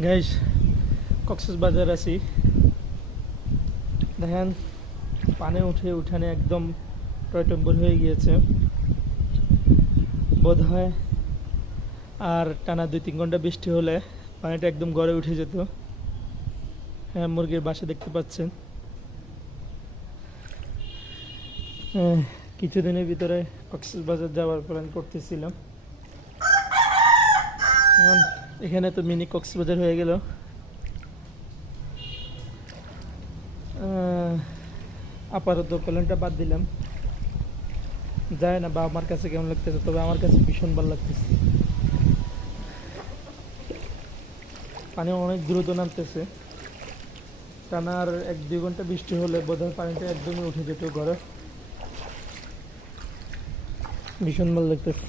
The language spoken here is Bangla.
গাইস, কক্সবাজার আছি। দেখেন পানি উঠে উঠানে একদম টয়টম্বর হয়ে গিয়েছে বোধ হয়। আর টানা 2-3 ঘন্টা বৃষ্টি হলে পানিটা একদম গড়ে উঠে যেত। হ্যাঁ, মুরগির বাসা দেখতে পাচ্ছেন। কিছুদিনের ভিতরে কক্সবাজার যাওয়ার প্ল্যান করতেছিলাম। এখন এখানে তো মিনি কক্সবাজার হয়ে গেল। আপাতত প্ল্যানটা বাদ দিলাম। যায় না বা আমার কাছে কেমন লাগতেছে, তবে আমার কাছে ভীষণ ভালো লাগতেছে। পানি অনেক দ্রুত নামতেছে। টানা আর 1-2 ঘন্টা বৃষ্টি হলে বোধহয় পানিটা একদমই উঠে যেত ঘরে। ভীষণ ভালো লাগতেছে।